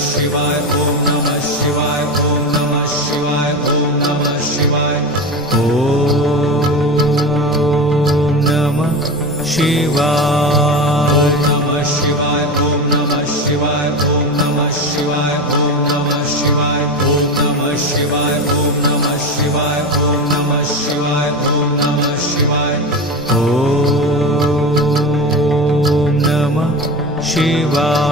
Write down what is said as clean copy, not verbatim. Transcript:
शिवाय, ओम नमः शिवाय, ओम नमः शिवाय, ओम नमः शिवाय, ओम नमः शिवाय, ओम नमः शिवाय, ओम नमः शिवाय, ओम नमः शिवाय, ओम नमः शिवाय, ओम नमः शिवाय, ओम नमः शिवाय, ओम नमः शिवाय, ओम नमः शिवाय, ओम नमः शिवाय।